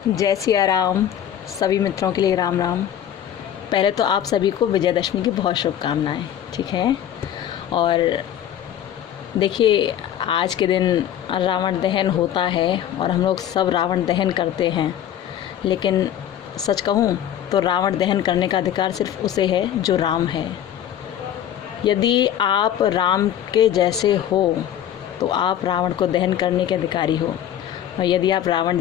जय सिया राम। सभी मित्रों के लिए राम राम। पहले तो आप सभी को विजयदशमी की बहुत शुभकामनाएं, ठीक है। और देखिए, आज के दिन रावण दहन होता है और हम लोग सब रावण दहन करते हैं, लेकिन सच कहूँ तो रावण दहन करने का अधिकार सिर्फ उसे है जो राम है। यदि आप राम के जैसे हो तो आप रावण को दहन करने के अधिकारी हो, और यदि आप रावण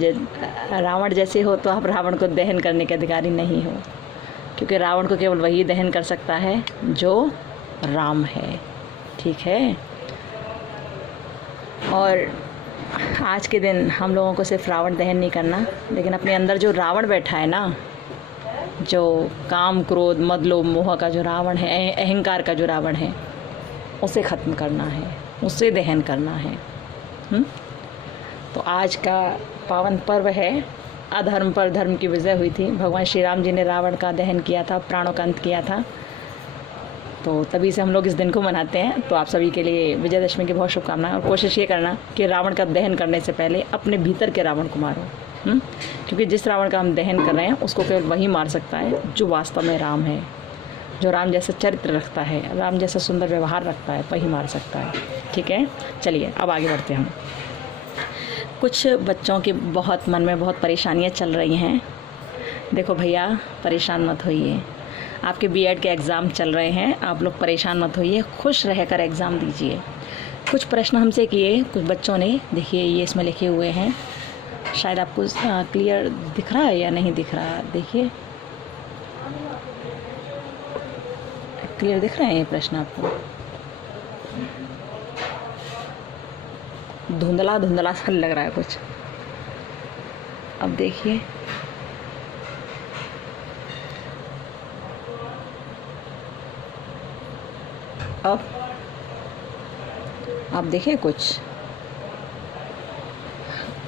जैसे हो तो आप रावण को दहन करने के अधिकारी नहीं हो, क्योंकि रावण को केवल वही दहन कर सकता है जो राम है, ठीक है। और आज के दिन हम लोगों को सिर्फ रावण दहन नहीं करना, लेकिन अपने अंदर जो रावण बैठा है ना, जो काम क्रोध मद लोभ मोह का जो रावण है, अहंकार का जो रावण है, उसे ख़त्म करना है, उसे दहन करना है। तो आज का पावन पर्व है, अधर्म पर धर्म की विजय हुई थी। भगवान श्री राम जी ने रावण का दहन किया था, प्राणों का अंत किया था, तो तभी से हम लोग इस दिन को मनाते हैं। तो आप सभी के लिए विजयदशमी की बहुत शुभकामनाएं, और कोशिश ये करना कि रावण का दहन करने से पहले अपने भीतर के रावण को मारो, क्योंकि जिस रावण का हम दहन कर रहे हैं उसको केवल वही मार सकता है जो वास्तव में राम है, जो राम जैसा चरित्र रखता है, राम जैसा सुंदर व्यवहार रखता है, वही मार सकता है, ठीक है। चलिए अब आगे बढ़ते हैं। हम कुछ बच्चों के बहुत मन में बहुत परेशानियां चल रही हैं। देखो भैया, परेशान मत होइए, आपके बीएड के एग्ज़ाम चल रहे हैं, आप लोग परेशान मत होइए, खुश रहकर एग्ज़ाम दीजिए। कुछ प्रश्न हमसे किए कुछ बच्चों ने, देखिए ये इसमें लिखे हुए हैं, शायद आपको क्लियर दिख रहा है या नहीं दिख रहा, देखिए क्लियर दिख रहे हैं ये प्रश्न आपको? धुंधला धुंधला सा लग रहा है कुछ। अब देखिए, अब देखिए कुछ।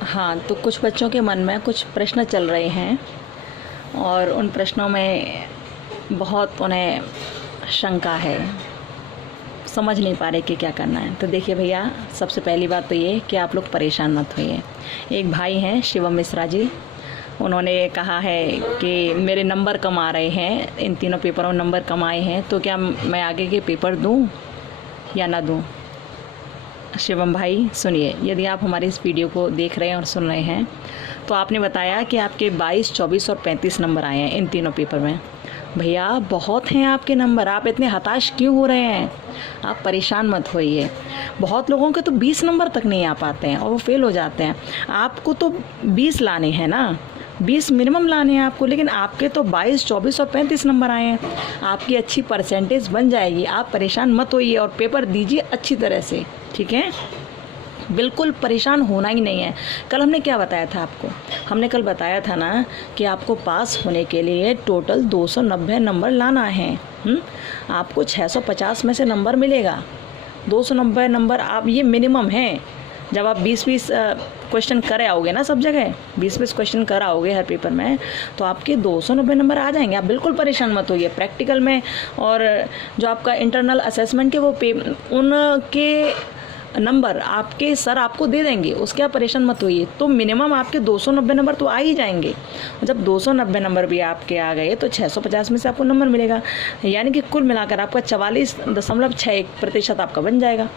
हाँ, तो कुछ बच्चों के मन में कुछ प्रश्न चल रहे हैं और उन प्रश्नों में बहुत उन्हें शंका है, समझ नहीं पा रहे कि क्या करना है। तो देखिए भैया, सबसे पहली बात तो ये कि आप लोग परेशान मत होइए। एक भाई हैं शिवम मिश्रा जी, उन्होंने कहा है कि मेरे नंबर कम आ रहे हैं, इन तीनों पेपरों में नंबर कम आए हैं, तो क्या मैं आगे के पेपर दूं या ना दूं। शिवम भाई सुनिए, यदि आप हमारे इस वीडियो को देख रहे हैं और सुन रहे हैं, तो आपने बताया कि आपके 22, 24 और 35 नंबर आए हैं इन तीनों पेपर में। भैया बहुत हैं आपके नंबर, आप इतने हताश क्यों हो रहे हैं? आप परेशान मत होइए। बहुत लोगों के तो 20 नंबर तक नहीं आ पाते हैं और वो फेल हो जाते हैं। आपको तो 20 लाने हैं ना, 20 मिनिमम लाने हैं आपको, लेकिन आपके तो 22, 24 और 35 नंबर आए हैं। आपकी अच्छी परसेंटेज बन जाएगी, आप परेशान मत होइए और पेपर दीजिए अच्छी तरह से, ठीक है। बिल्कुल परेशान होना ही नहीं है। कल हमने क्या बताया था आपको? हमने कल बताया था ना कि आपको पास होने के लिए टोटल 290 नंबर लाना है। आपको 650 में से नंबर मिलेगा, 290 नंबर आप, ये मिनिमम है। जब आप 20-20 क्वेश्चन कर आओगे ना, सब जगह 20-20 क्वेश्चन कर आओगे हर पेपर में, तो आपके 290 नंबर आ जाएंगे। आप बिल्कुल परेशान मत होइए। प्रैक्टिकल में और जो आपका इंटरनल असेसमेंट के वो उनके नंबर आपके सर आपको दे देंगे, उसके आप परेशान मत होइए। तो मिनिमम आपके 290 नंबर तो आ ही जाएंगे। जब 290 नंबर भी आपके आ गए तो 650 में से आपको नंबर मिलेगा, यानी कि कुल मिलाकर आपका 44.61% आपका बन जाएगा।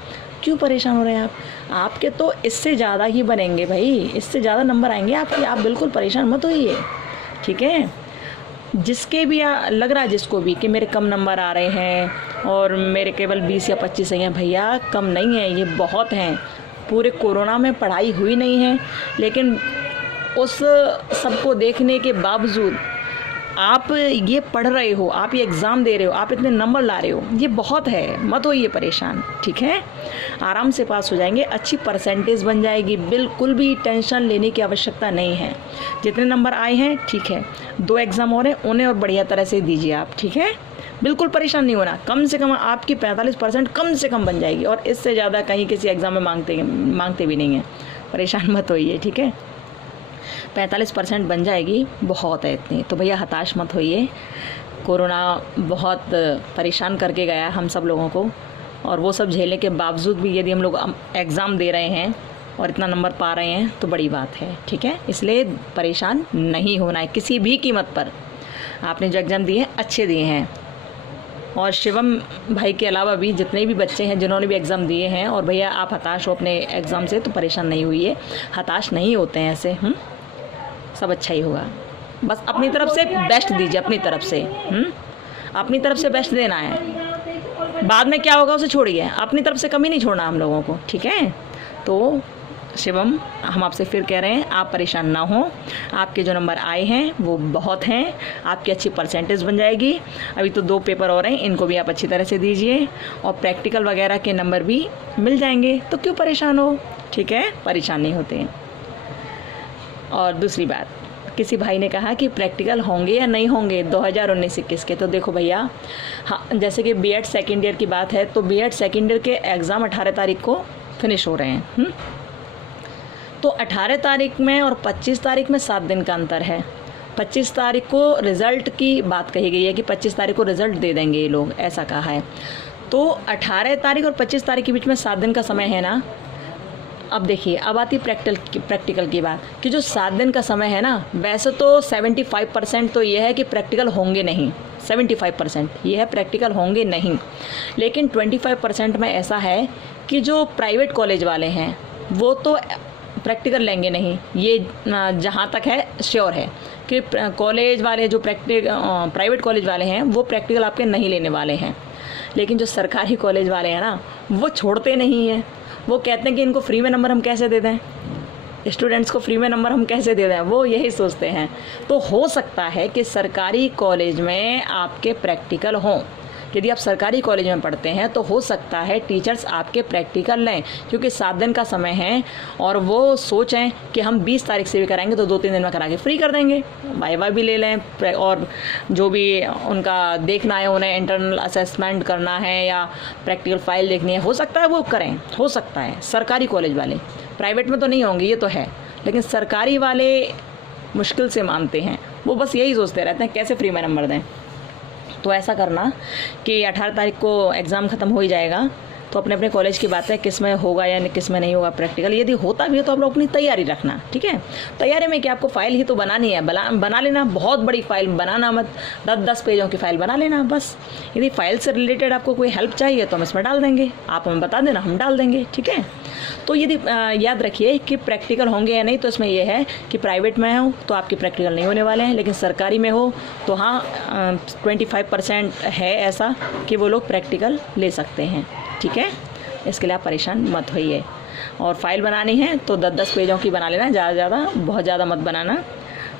क्यों परेशान हो रहे हैं आप? आपके तो इससे ज़्यादा ही बनेंगे भाई, इससे ज़्यादा नंबर आएंगे आपके। आप बिल्कुल परेशान मत होइए, ठीक है। जिसके भी लग रहा है जिसको भी कि मेरे कम नंबर आ रहे हैं और मेरे केवल 20 या 25 ही हैं, भैया कम नहीं है, ये बहुत हैं। पूरे कोरोना में पढ़ाई हुई नहीं है, लेकिन उस सबको देखने के बावजूद आप ये पढ़ रहे हो, आप ये एग्ज़ाम दे रहे हो, आप इतने नंबर ला रहे हो, ये बहुत है। मत होइए परेशान, ठीक है। आराम से पास हो जाएंगे, अच्छी परसेंटेज बन जाएगी, बिल्कुल भी टेंशन लेने की आवश्यकता नहीं है। जितने नंबर आए हैं ठीक है, 2 एग्ज़ाम और हैं, उन्हें और बढ़िया तरह से दीजिए आप, ठीक है। बिल्कुल परेशान नहीं होना। कम से कम आपकी 45% कम से कम बन जाएगी, और इससे ज़्यादा कहीं किसी एग्ज़ाम में मांगते भी नहीं हैं। परेशान मत होइए, ठीक है। 45% बन जाएगी, बहुत है इतनी। तो भैया हताश मत होइए। कोरोना बहुत परेशान करके गया हम सब लोगों को, और वो सब झेलने के बावजूद भी यदि हम लोग एग्ज़ाम दे रहे हैं और इतना नंबर पा रहे हैं तो बड़ी बात है, ठीक है। इसलिए परेशान नहीं होना है किसी भी कीमत पर। आपने जो एग्ज़ाम दिए अच्छे दिए हैं, और शिवम भाई के अलावा भी जितने भी बच्चे हैं जिन्होंने भी एग्ज़ाम दिए हैं, और भैया आप हताश हो अपने एग्ज़ाम से तो परेशान नहीं हुई, हताश नहीं होते हैं ऐसे, सब अच्छा ही होगा। बस अपनी तरफ से बेस्ट दीजिए, अपनी तरफ से अपनी तरफ से बेस्ट देना है। बाद में क्या होगा उसे छोड़िए, अपनी तरफ से कमी नहीं छोड़ना हम लोगों को, ठीक है। तो शिवम, हम आपसे फिर कह रहे हैं आप परेशान ना हो, आपके जो नंबर आए हैं वो बहुत हैं, आपकी अच्छी परसेंटेज बन जाएगी। अभी तो 2 पेपर और हैं, इनको भी आप अच्छी तरह से दीजिए, और प्रैक्टिकल वगैरह के नंबर भी मिल जाएंगे, तो क्यों परेशान हो, ठीक है, परेशान नहीं होते हैं। और दूसरी बात, किसी भाई ने कहा कि प्रैक्टिकल होंगे या नहीं होंगे 2019-21 के, तो देखो भैया, हाँ, जैसे कि बीएड सेकेंड ईयर की बात है, तो बीएड सेकेंड ईयर के एग्ज़ाम 18 तारीख को फिनिश हो रहे हैं, तो 18 तारीख में और 25 तारीख में 7 दिन का अंतर है। 25 तारीख को रिज़ल्ट की बात कही गई है कि 25 तारीख को रिज़ल्ट दे देंगे ये लोग, ऐसा कहा है। तो 18 तारीख और 25 तारीख के बीच में 7 दिन का समय है ना। अब देखिए, अब आती प्रैक्टिकल की बात कि जो 7 दिन का समय है ना, वैसे तो 75% तो ये है कि प्रैक्टिकल होंगे नहीं, 75% ये है प्रैक्टिकल होंगे नहीं, लेकिन 25% में ऐसा है कि जो प्राइवेट कॉलेज वाले हैं वो तो प्रैक्टिकल लेंगे नहीं, ये जहाँ तक है श्योर है कि कॉलेज वाले जो प्राइवेट कॉलेज वाले हैं वो प्रैक्टिकल आपके नहीं लेने वाले हैं। लेकिन जो सरकारी कॉलेज वाले हैं ना, वो छोड़ते नहीं हैं, वो कहते हैं कि इनको फ्री में नंबर हम कैसे दे दें, स्टूडेंट्स को फ्री में नंबर हम कैसे दे दें, वो यही सोचते हैं। तो हो सकता है कि सरकारी कॉलेज में आपके प्रैक्टिकल हों। यदि आप सरकारी कॉलेज में पढ़ते हैं तो हो सकता है टीचर्स आपके प्रैक्टिकल लें, क्योंकि 7 दिन का समय है, और वो सोचें कि हम 20 तारीख से भी कराएंगे तो 2-3 दिन में करा के फ्री कर देंगे, वाइवा भी ले लें, और जो भी उनका देखना है, उन्हें इंटरनल असेसमेंट करना है या प्रैक्टिकल फाइल देखनी है, हो सकता है वो करें, हो सकता है सरकारी कॉलेज वाले। प्राइवेट में तो नहीं होंगे, ये तो है, लेकिन सरकारी वाले मुश्किल से मानते हैं, वो बस यही सोचते रहते हैं कैसे फ्री में नंबर दें। तो ऐसा करना कि 18 तारीख को एग्ज़ाम ख़त्म हो ही जाएगा, तो अपने अपने कॉलेज की बात है किस में होगा या किस में नहीं होगा प्रैक्टिकल। यदि होता भी है तो आप लोग अपनी तैयारी रखना, ठीक है। तैयारी में कि आपको फ़ाइल ही तो बनानी है, बना लेना, बहुत बड़ी फ़ाइल बनाना मत, 10 पेजों की फ़ाइल बना लेना बस। यदि फ़ाइल से रिलेटेड आपको कोई हेल्प चाहिए तो हम इसमें डाल देंगे, आप हमें बता देना, हम डाल देंगे, ठीक है। तो यदि याद रखिए कि प्रैक्टिकल होंगे या नहीं, तो इसमें यह है कि प्राइवेट में हो तो आपके प्रैक्टिकल नहीं होने वाले हैं, लेकिन सरकारी में हो तो हाँ 25% है ऐसा कि वो लोग प्रैक्टिकल ले सकते हैं, ठीक है। इसके लिए आप परेशान मत होइए। और फाइल बनानी है तो 10 पेजों की बना लेना, ज़्यादा बहुत ज़्यादा मत बनाना।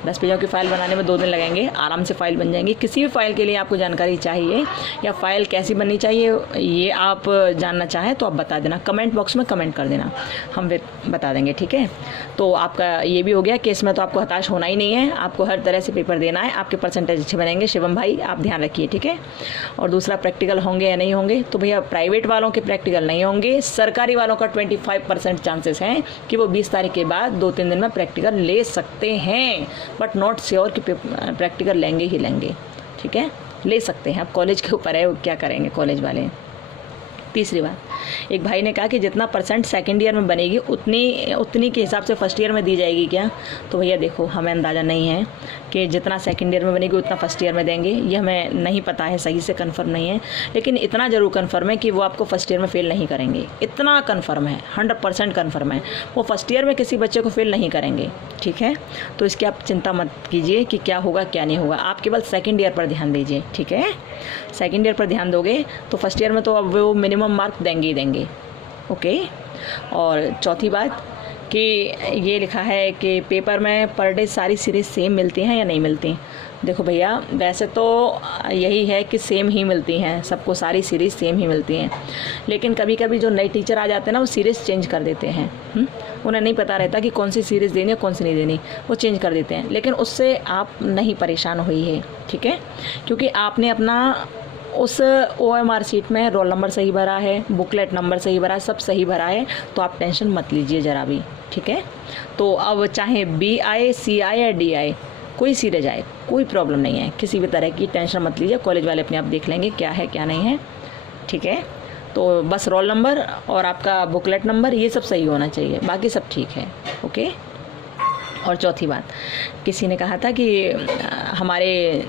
10 पेजों की फ़ाइल बनाने में 2 दिन लगेंगे, आराम से फ़ाइल बन जाएंगी। किसी भी फ़ाइल के लिए आपको जानकारी चाहिए या फ़ाइल कैसी बननी चाहिए ये आप जानना चाहें तो आप बता देना, कमेंट बॉक्स में कमेंट कर देना, हम फिर बता देंगे, ठीक है। तो आपका ये भी हो गया कि इसमें तो आपको हताश होना ही नहीं है, आपको हर तरह से पेपर देना है, आपके परसेंटेज अच्छे बनेंगे। शिवम भाई आप ध्यान रखिए, ठीक है। और दूसरा, प्रैक्टिकल होंगे या नहीं होंगे, तो भैया प्राइवेट वालों के प्रैक्टिकल नहीं होंगे, सरकारी वालों का 25% चांसेस हैं कि वो 20 तारीख के बाद 2-3 दिन में प्रैक्टिकल ले सकते हैं, बट नॉट श्योर कि प्रैक्टिकल लेंगे ही लेंगे, ठीक है। ले सकते हैं, अब कॉलेज के ऊपर है, वो क्या करेंगे कॉलेज वाले। तीसरी बात, एक भाई ने कहा कि जितना परसेंट सेकंड ईयर में बनेगी उतनी के हिसाब से फर्स्ट ईयर में दी जाएगी क्या। तो भैया देखो, हमें अंदाज़ा नहीं है कि जितना सेकंड ईयर में बनेगी उतना फर्स्ट ईयर में देंगे, ये हमें नहीं पता है, सही से कंफर्म नहीं है, लेकिन इतना ज़रूर कंफर्म है कि वो आपको फर्स्ट ईयर में फ़ेल नहीं करेंगे, इतना कंफर्म है, 100% कंफर्म है, वो फर्स्ट ईयर में किसी बच्चे को फ़ेल नहीं करेंगे, ठीक है। तो इसकी आप चिंता मत कीजिए कि क्या होगा क्या नहीं होगा, आप केवल सेकंड ईयर पर ध्यान दीजिए, ठीक है। सेकंड ईयर पर ध्यान दोगे तो फर्स्ट ईयर में तो अब वो मिनिमम मार्क देंगे ही देंगे, ओके। और चौथी बात कि ये लिखा है कि पेपर में पर डे सारी सीरीज़ सेम मिलती हैं या नहीं मिलती। देखो भैया, वैसे तो यही है कि सेम ही मिलती हैं, सबको सारी सीरीज़ सेम ही मिलती हैं, लेकिन कभी कभी जो नए टीचर आ जाते हैं ना, वो सीरीज़ चेंज कर देते हैं, उन्हें नहीं पता रहता कि कौन सी सीरीज़ देनी है कौन सी नहीं देनी, वो चेंज कर देते हैं। लेकिन उससे आप नहीं परेशान होइए, ठीक है, क्योंकि आपने अपना उस OMR सीट में रोल नंबर सही भरा है, बुकलेट नंबर सही भरा है, सब सही भरा है, तो आप टेंशन मत लीजिए ज़रा भी, ठीक है। तो अब चाहे B आए, C आए या D आए, कोई सीधे जाए, कोई प्रॉब्लम नहीं है, किसी भी तरह की टेंशन मत लीजिए, कॉलेज वाले अपने आप देख लेंगे क्या है क्या नहीं है, ठीक है। तो बस रोल नंबर और आपका बुकलेट नंबर ये सब सही होना चाहिए, बाकी सब ठीक है। ओके। और चौथी बात, किसी ने कहा था कि हमारे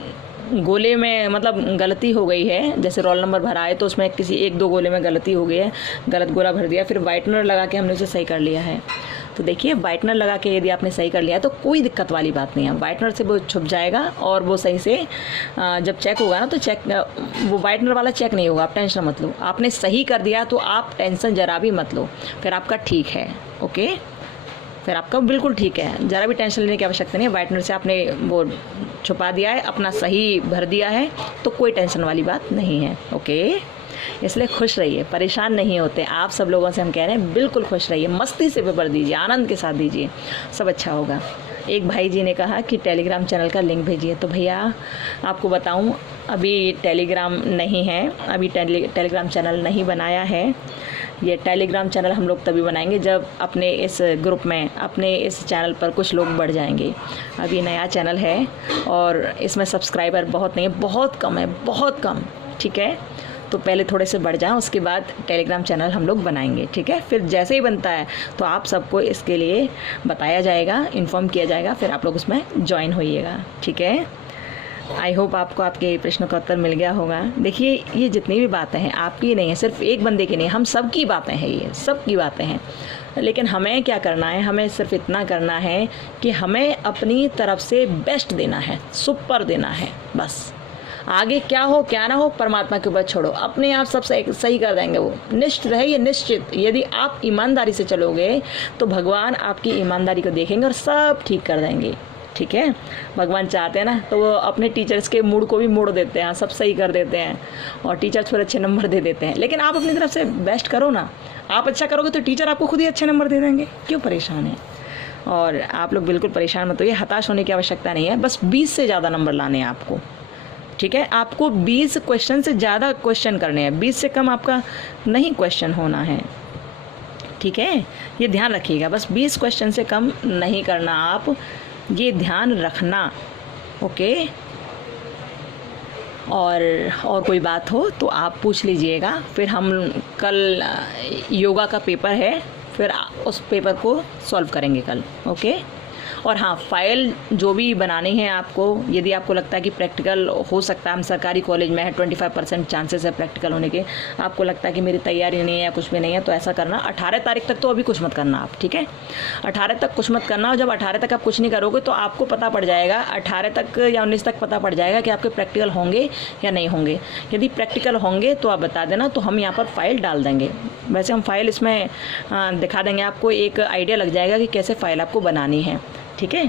गोले में मतलब गलती हो गई है, जैसे रोल नंबर भरा है तो उसमें किसी 1-2 गोले में गलती हो गई है, गलत गोला भर दिया, फिर वाइटनर लगा के हमने उसे सही कर लिया है। तो देखिए, वाइटनर लगा के यदि आपने सही कर लिया है तो कोई दिक्कत वाली बात नहीं है, वाइटनर से वो छुप जाएगा और वो सही से जब चेक होगा ना तो वो वाइटनर वाला चेक नहीं होगा, आप टेंशन मत लो। आपने सही कर दिया तो आप टेंशन ज़रा भी मत लो, फिर आपका ठीक है। ओके, फिर आपका बिल्कुल ठीक है, ज़रा भी टेंशन लेने की आवश्यकता नहीं है। वाइटनर से आपने वो छुपा दिया है, अपना सही भर दिया है, तो कोई टेंशन वाली बात नहीं है। ओके, इसलिए खुश रहिए, परेशान नहीं होते। आप सब लोगों से हम कह रहे हैं बिल्कुल खुश रहिए, मस्ती से पेपर दीजिए, आनंद के साथ दीजिए, सब अच्छा होगा। एक भाई जी ने कहा कि टेलीग्राम चैनल का लिंक भेजिए, तो भैया आपको बताऊं, अभी टेलीग्राम नहीं है, अभी टेलीग्राम चैनल नहीं बनाया है। ये टेलीग्राम चैनल हम लोग तभी बनाएंगे जब अपने इस ग्रुप में, अपने इस चैनल पर कुछ लोग बढ़ जाएंगे। अभी नया चैनल है और इसमें सब्सक्राइबर बहुत नहीं है, बहुत कम है, बहुत कम। ठीक है, तो पहले थोड़े से बढ़ जाएं, उसके बाद टेलीग्राम चैनल हम लोग बनाएंगे। ठीक है, फिर जैसे ही बनता है तो आप सबको इसके लिए बताया जाएगा, इन्फॉर्म किया जाएगा, फिर आप लोग उसमें ज्वाइन होइएगा। ठीक है, आई होप आपको आपके प्रश्नों का उत्तर मिल गया होगा। देखिए, ये जितनी भी बातें हैं आपकी नहीं है, सिर्फ एक बंदे की नहीं, हम सब की बातें हैं, ये सब की बातें हैं। लेकिन हमें क्या करना है, हमें सिर्फ इतना करना है कि हमें अपनी तरफ से बेस्ट देना है, सुपर देना है, बस। आगे क्या हो क्या ना हो परमात्मा के ऊपर छोड़ो, अपने आप सब सही कर देंगे वो, निश्चित रहिए, निश्चित। यदि आप ईमानदारी से चलोगे तो भगवान आपकी ईमानदारी को देखेंगे और सब ठीक कर देंगे। ठीक है, भगवान चाहते हैं ना तो वो अपने टीचर्स के मूड को भी मोड़ देते हैं, सब सही कर देते हैं और टीचर्स फिर अच्छे नंबर दे देते हैं। लेकिन आप अपनी तरफ से बेस्ट करो ना, आप अच्छा करोगे तो टीचर आपको खुद ही अच्छे नंबर दे देंगे, क्यों परेशान है। और आप लोग बिल्कुल परेशान मत होइए, हताश होने की आवश्यकता नहीं है, बस 20 से ज़्यादा नंबर लाने हैं आपको। ठीक है, आपको 20 क्वेश्चन से ज़्यादा क्वेश्चन करने हैं, 20 से कम आपका नहीं क्वेश्चन होना है। ठीक है, ये ध्यान रखिएगा, बस 20 क्वेश्चन से कम नहीं करना, आप ये ध्यान रखना। ओके, और कोई बात हो तो आप पूछ लीजिएगा, फिर हम कल योगा का पेपर है, फिर उस पेपर को सॉल्व करेंगे कल। ओके, और हाँ, फाइल जो भी बनानी है आपको, यदि आपको लगता है कि प्रैक्टिकल हो सकता है, हम सरकारी कॉलेज में है, 25% चांसेस है प्रैक्टिकल होने के, आपको लगता है कि मेरी तैयारी नहीं है या कुछ भी नहीं है, तो ऐसा करना 18 तारीख तक तो अभी कुछ मत करना आप। ठीक है, 18 तक कुछ मत करना, और जब 18 तक आप कुछ नहीं करोगे तो आपको पता पड़ जाएगा, 18 तक या 19 तक पता पड़ जाएगा कि आपके प्रैक्टिकल होंगे या नहीं होंगे। यदि प्रैक्टिकल होंगे तो आप बता देना, तो हम यहाँ पर फाइल डाल देंगे। वैसे हम फाइल इसमें दिखा देंगे, आपको एक आइडिया लग जाएगा कि कैसे फाइल आपको बनानी है। ठीक है,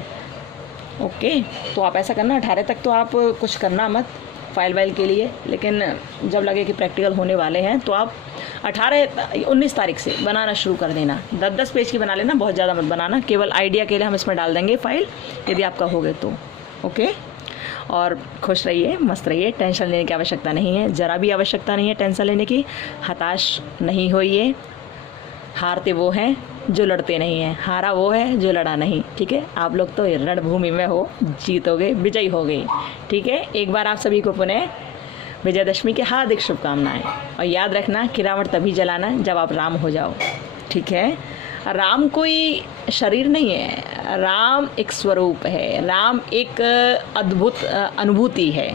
ओके, तो आप ऐसा करना, 18 तक तो आप कुछ करना मत फाइल वाइल के लिए, लेकिन जब लगे कि प्रैक्टिकल होने वाले हैं तो आप 19 तारीख से बनाना शुरू कर देना। 10-10 पेज की बना लेना, बहुत ज़्यादा मत बनाना, केवल आइडिया के लिए हम इसमें डाल देंगे फाइल, यदि आपका हो गए तो। ओके, और खुश रहिए, मस्त रहिए, टेंशन लेने की आवश्यकता नहीं है, ज़रा भी आवश्यकता नहीं है टेंशन लेने की। हताश नहीं होइए, हारते वो हैं जो लड़ते नहीं हैं, हारा वो है जो लड़ा नहीं। ठीक है, आप लोग तो रणभूमि में हो, जीतोगे, विजयी हो गए। ठीक है, एक बार आप सभी को पुनः विजयदशमी की हार्दिक शुभकामनाएं, और याद रखना कि रावण तभी जलाना जब आप राम हो जाओ। ठीक है, राम कोई शरीर नहीं है, राम एक स्वरूप है, राम एक अद्भुत अनुभूति है।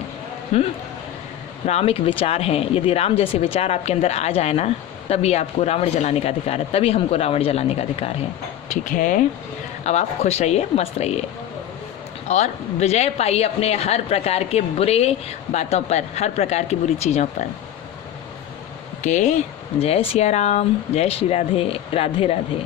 राम एक विचार है, यदि राम जैसे विचार आपके अंदर आ जाए ना, तभी आपको रावण जलाने का अधिकार है, तभी हमको रावण जलाने का अधिकार है। ठीक है, अब आप खुश रहिए, मस्त रहिए और विजय पाइए अपने हर प्रकार के बुरे बातों पर, हर प्रकार की बुरी चीज़ों पर। ओके, जय सिया राम, जय श्री राधे, राधे राधे।